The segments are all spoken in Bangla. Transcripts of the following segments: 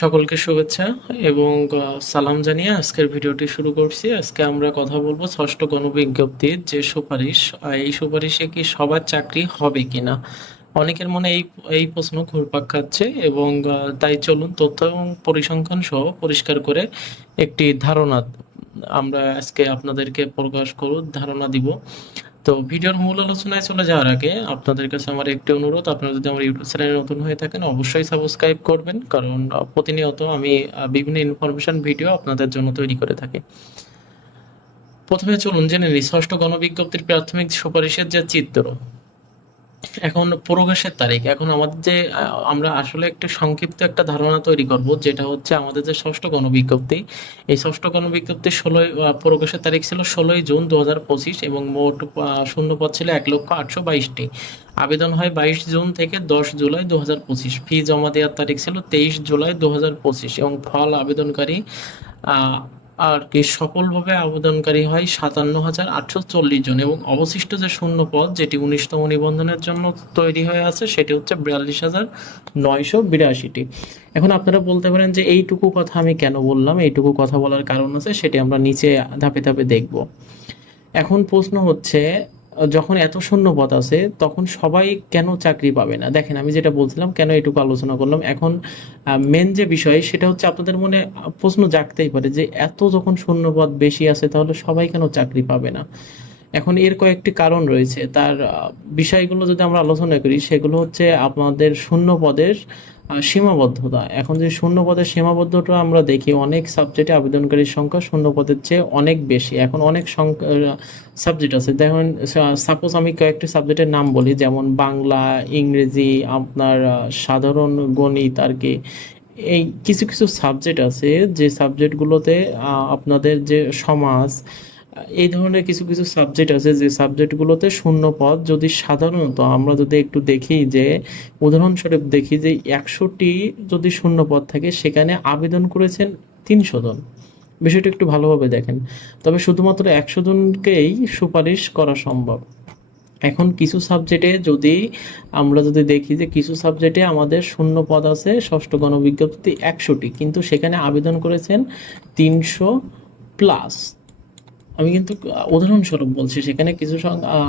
সকলকে শুভেচ্ছা এবং সালাম জানিয়ে আজকের ভিডিওটি শুরু করছি। আজকে আমরা কথা বলবো ষষ্ঠ গণবিজ্ঞপ্তির যে সুপারিশ, এই সুপারিশে কি সবার চাকরি হবে কিনা। অনেকের মনে এই এই প্রশ্ন ঘুরপাক খাচ্ছে এবং তাই চলুন তথ্য এবং পরিসংখ্যান সহ পরিষ্কার করে একটি ধারণা আমরা আজকে আপনাদেরকে প্রকাশ করব, ধারণা দিব। তো ভিডিওর মূল আলোচনায় চলে যাওয়ার আগে আপনাদের কাছে আমার একটি অনুরোধ, আপনারা যদি আমার ইউটিউব চ্যানেলে নতুন হয়ে থাকেন অবশ্যই সাবস্ক্রাইব করবেন, কারণ প্রতিনিয়ত আমি বিভিন্ন ইনফরমেশন ভিডিও আপনাদের জন্য তৈরি করে থাকি। প্রথমে চলুন জেনে নিই ষষ্ঠ গণবিজ্ঞপ্তির প্রাথমিক সুপারিশের যে চিত্র। এখন প্রকাশের তারিখ, এখন আমাদের যে আমরা আসলে একটু সংক্ষিপ্ত একটা ধারণা তৈরি করব, যেটা হচ্ছে আমাদের যে ষষ্ঠ গণবিজ্ঞপ্তি, এই ষষ্ঠ গণবিজ্ঞপ্তির প্রকাশের তারিখ ছিল 16 জুন 2025 এবং মোট শূন্যপদ ছিল 1,08,22টি। আবেদন হয় 22 জুন থেকে 10 জুলাই 2025। ফি জমা দেওয়ার তারিখ ছিল 23 জুলাই 2025 এবং ফল আবেদনকারী আর কি সফলভাবে আবেদনকারী হয় 57,840 জন এবং অবশিষ্ট যে শূন্য পদ, যেটি 19তম নিবন্ধনের জন্য তৈরি হয়ে আছে, সেটি হচ্ছে 42,982টি। এখন আপনারা বলতে পারেন যে এইটুকু কথা আমি কেন বললাম, এইটুকু কথা বলার কারণ আছে, সেটি আমরা নিচে ধাপে ধাপে দেখব। এখন প্রশ্ন হচ্ছে, যখন এত শূন্য পদ আছে তখন সবাই কেন চাকরি পাবে না? দেখেন, আমি যেটা বলছিলাম কেন এটুকু আলোচনা করলাম, এখন মেন যে বিষয় সেটা হচ্ছে আপনাদের মনে প্রশ্ন জাগতেই পারে যে এত যখন শূন্য পদ বেশি আছে তাহলে সবাই কেন চাকরি পাবে না। এখন এর কয়েকটি কারণ রয়েছে, তার বিষয়গুলো যদি আমরা আলোচনা করি সেগুলো হচ্ছে আপনাদের শূন্য পদের সীমাবদ্ধতা। এখন যে শূন্য পদের সীমাবদ্ধতা আমরা দেখি, অনেক সাবজেক্টে আবেদনকারীর সংখ্যা শূন্য পদের চেয়ে অনেক বেশি। এখন অনেক সাবজেক্ট আছে, দেখুন সাপোজ আমি কয়েকটি সাবজেক্টের নাম বলি, যেমন বাংলা, ইংরেজি, আপনার সাধারণ গণিত আর কি। এই কিছু কিছু সাবজেক্ট আছে যে সাবজেক্টগুলোতে আপনাদের যে সমাজ, এই ধরনের কিছু কিছু সাবজেক্ট আছে যে সাবজেক্টগুলোতে শূন্য পদ যদি সাধারণত আমরা যদি একটু দেখি, যে উদাহরণস্বরূপ দেখি যে 100টি যদি শূন্য পদ থাকে সেখানে আবেদন করেছেন 300 জন। বিষয়টা একটু ভালোভাবে দেখেন, তবে শুধুমাত্র 100 জনকেই সুপারিশ করা সম্ভব। এখন কিছু সাবজেক্টে যদি আমরা যদি দেখি যে কিছু সাবজেক্টে আমাদের শূন্য পদ আছে ষষ্ঠ গণবিজ্ঞপ্তি 100টি, কিন্তু সেখানে আবেদন করেছেন 300+। আমি কিন্তু উদাহরণস্বরূপ বলছি, সেখানে কিছু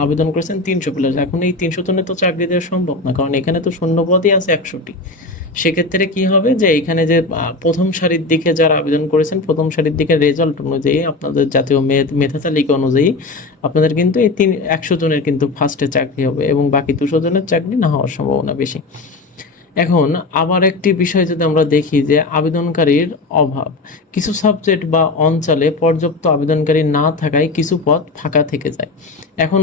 আবেদন করেছেন 300+। এখন এই 300 জনের তো চাকরি দেওয়া সম্ভব না, কারণ এখানে তো শূন্য পদই আছে 100টি। সেক্ষেত্রে কি হবে যে এখানে যে প্রথম সারির দিকে যারা আবেদন করেছেন, প্রথম সারির দিকে রেজাল্ট অনুযায়ী, আপনাদের জাতীয় মেধা তালিকা অনুযায়ী আপনাদের কিন্তু এই 100 জনের কিন্তু ফার্স্টে চাকরি হবে এবং বাকি 200 জনের চাকরি না হওয়ার সম্ভাবনা বেশি। এখন আবার একটি বিষয় যদি আমরা দেখি যে আবেদনকারীর অভাব, কিছু সাবজেক্ট বা অঞ্চলে পর্যাপ্ত আবেদনকারী না থাকায় কিছু পদ ফাঁকা থেকে যায়। এখন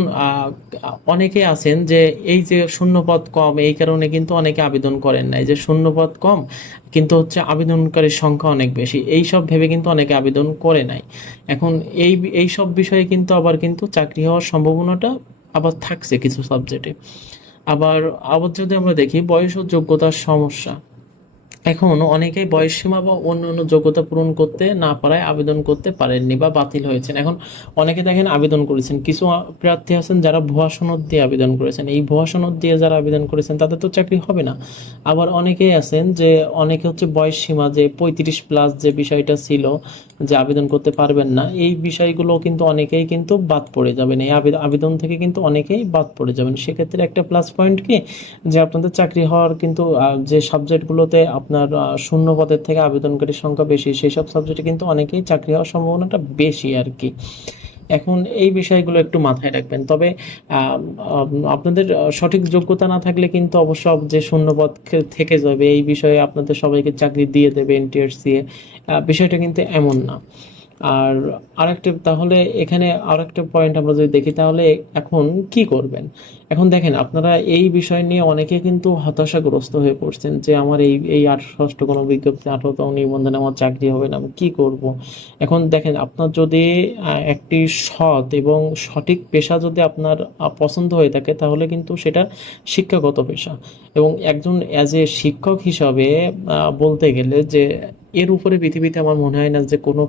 অনেকে আছেন যে এই যে শূন্য পদ কম, এই কারণে কিন্তু অনেকে আবেদন করেন না, এই যে শূন্য পদ কম কিন্তু হচ্ছে আবেদনকারীর সংখ্যা অনেক বেশি, এই সব ভেবে কিন্তু অনেকে আবেদন করে নাই। এখন এই সব বিষয়ে কিন্তু আবার কিন্তু চাকরি হওয়ার সম্ভাবনাটা আবার থাকছে কিছু সাবজেক্টে। আবার আবার যদি আমরা দেখি বয়স ও যোগ্যতার সমস্যা, এখন অনেকেই বয়সসীমা বা অন্য অন্য যোগ্যতা পূরণ করতে না পারায় আবেদন করতে পারেননি বা বাতিল হয়েছেন। এখন অনেকে দেখেন আবেদন করেছেন, কিছু প্রার্থী আছেন যারা ভুয়া সনদ দিয়ে আবেদন করেছেন, এই ভুয়া সনদ দিয়ে যারা আবেদন করেছেন তাদের তো চাকরি হবে না। আবার অনেকেই আছেন যে অনেকে হচ্ছে বয়সসীমা যে 35+ যে বিষয়টা ছিল যে আবেদন করতে পারবেন না, এই বিষয়গুলো কিন্তু অনেকেই কিন্তু বাদ পড়ে যাবেন, এই আবেদন থেকে কিন্তু অনেকেই বাদ পড়ে যাবেন। সেক্ষেত্রে একটা প্লাস পয়েন্ট কি, যে আপনাদের চাকরি হওয়ার কিন্তু যে সাবজেক্টগুলোতে আপনার শূন্য পদের থেকে আবেদনকারীর সংখ্যা বেশি, সেই সব সাবজেক্টে কিন্তু অনেকেই চাকরি হওয়ার সম্ভাবনাটা বেশি আর কি। এখন এই বিষয়গুলো একটু মাথায় রাখবেন। তবে আপনাদের সঠিক যোগ্যতা না থাকলে কিন্তু অবশ্য যে শূন্যপদ থেকে যাবে, এই বিষয়ে আপনাদের সবাইকে চাকরি দিয়ে দেবে এনটিআরসি, বিষয়টা কিন্তু এমন না। আর আরেকটা, তাহলে এখানে আরেকটা পয়েন্ট আমরা যদি দেখি, তাহলে এখন কি করবেন? এখন দেখেন, আপনারা এই বিষয় নিয়ে অনেকে কিন্তু হতাশাগ্রস্ত হয়ে পড়ছেন যে আমার এই ষষ্ঠ কোনো বিজ্ঞপ্তি 18তম নিবন্ধনে আমার চাকরি হবে না, আমি কি করব? এখন দেখেন, আপনার যদি একটি সৎ এবং সঠিক পেশা যদি আপনার পছন্দ হয়ে থাকে, তাহলে কিন্তু সেটা শিক্ষাগত পেশা। এবং একজন অ্যাজ এ শিক্ষক হিসাবে বলতে গেলে যে এর উপরে পৃথিবীতে আমার মনে হয় না যে কোনো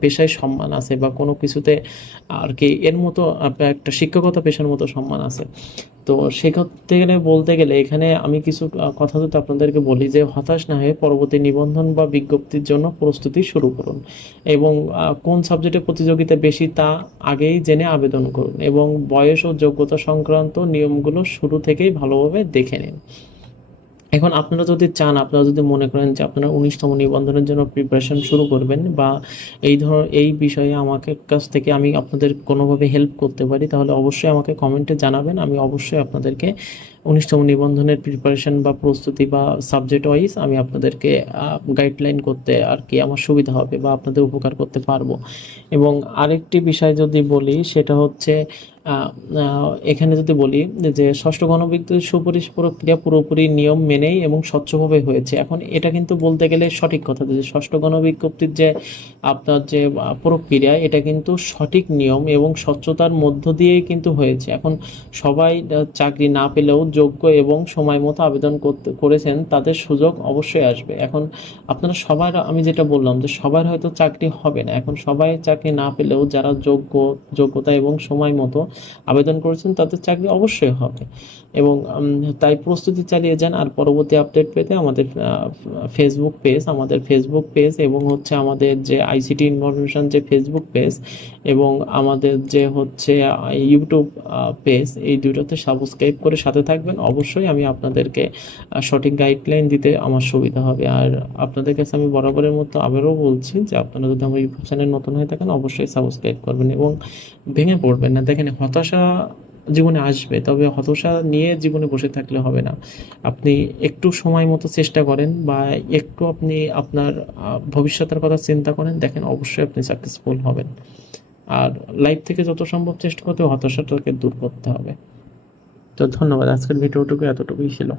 পেশায় সম্মান আছে বা কোনো কিছুতে আর কি এর মতো একটা শিক্ষকতা পেশার মতো সম্মান আছে। তো সেক্ষেত্রে গেলে বলতে গেলে এখানে আমি কিছু কথা যদি আপনাদেরকে বলি যে হতাশ না হয়ে পরবর্তী নিবন্ধন বা বিজ্ঞপ্তির জন্য প্রস্তুতি শুরু করুন, এবং কোন সাবজেক্টে প্রতিযোগিতা বেশি তা আগেই জেনে আবেদন করুন, এবং বয়স ও যোগ্যতা সংক্রান্ত নিয়মগুলো শুরু থেকেই ভালোভাবে দেখে নিন। এখন আপনারা যদি চান, আপনারা যদি মনে করেন যে আপনারা 19তম নিবন্ধনের জন্য প্রিপারেশন শুরু করবেন, বা এই বিষয়ে আমাকে কাছ থেকে আমি আপনাদের কোনোভাবে হেল্প করতে পারি, তাহলে অবশ্যই আমাকে কমেন্টে জানাবেন। আমি অবশ্যই আপনাদেরকে 19তম নিবন্ধনের প্রিপারেশন বা প্রস্তুতি বা সাবজেক্ট ওয়াইজ আমি আপনাদেরকে গাইডলাইন করতে আর কি আমার সুবিধা হবে বা আপনাদের উপকার করতে পারবো। এবং আরেকটি বিষয় যদি বলি সেটা হচ্ছে এখানে যদি বলি যে ষষ্ঠ গণবিজ্ঞপ্তির সুপারিশ প্রক্রিয়া পুরোপুরি নিয়ম মেনেই এবং স্বচ্ছভাবে হয়েছে। এখন এটা কিন্তু বলতে গেলে সঠিক কথা যে ষষ্ঠ গণবিজ্ঞপ্তির যে আপনার যে প্রক্রিয়া, এটা কিন্তু সঠিক নিয়ম এবং স্বচ্ছতার মধ্য দিয়েই কিন্তু হয়েছে। এখন সবাই চাকরি না পেলেও যোগ্য এবং সময় মতো আবেদন করেছেন, তাদের সুযোগ অবশ্যই আসবে। এখন আপনারা সবার, আমি যেটা বললাম যে সবার হয়তো চাকরি হবে না, এখন সবাই চাকরি না পেলেও যারা যোগ্যতা এবং সময় মতো আবেদন করেছেন তাদের চাকরি অবশ্যই হবে। এবং তাই প্রস্তুতি চালিয়ে যান। আর পরবর্তী আপডেট পেতে আমাদের ফেসবুক পেজ এবং হচ্ছে আমাদের যে আইসিটি ইনফরমেশন যে ফেসবুক পেজ এবং আমাদের যে হচ্ছে ইউটিউব পেজ, এই দুটোতে সাবস্ক্রাইব করে সাথে থাকবেন। অবশ্যই আমি আপনাদেরকে সঠিক গাইডলাইন দিতে আমার সুবিধা হবে। আর আপনাদের কাছে আমি বরাবরের মতো আবারও বলছি যে আপনারা যদি আমার ইউটিউব চ্যানেল নতুন হয়ে থাকেন অবশ্যই সাবস্ক্রাইব করবেন এবং ভেঙে পড়বেন না। দেখেন, হতাশা জীবনে আসবে, তবে হতাশা নিয়ে জীবনে বসে থাকলে হবে না। আপনি একটু সময় মতো চেষ্টা করেন বা একটু আপনি আপনার ভবিষ্যতের কথা চিন্তা করেন, দেখেন অবশ্যই আপনি সাকসেসফুল হবেন। আর লাইফ থেকে যত সম্ভব চেষ্টা করতে হতাশাটাকে দূর করতে হবে। তো ধন্যবাদ, আজকের ভিডিওটুকু এতটুকুই ছিল।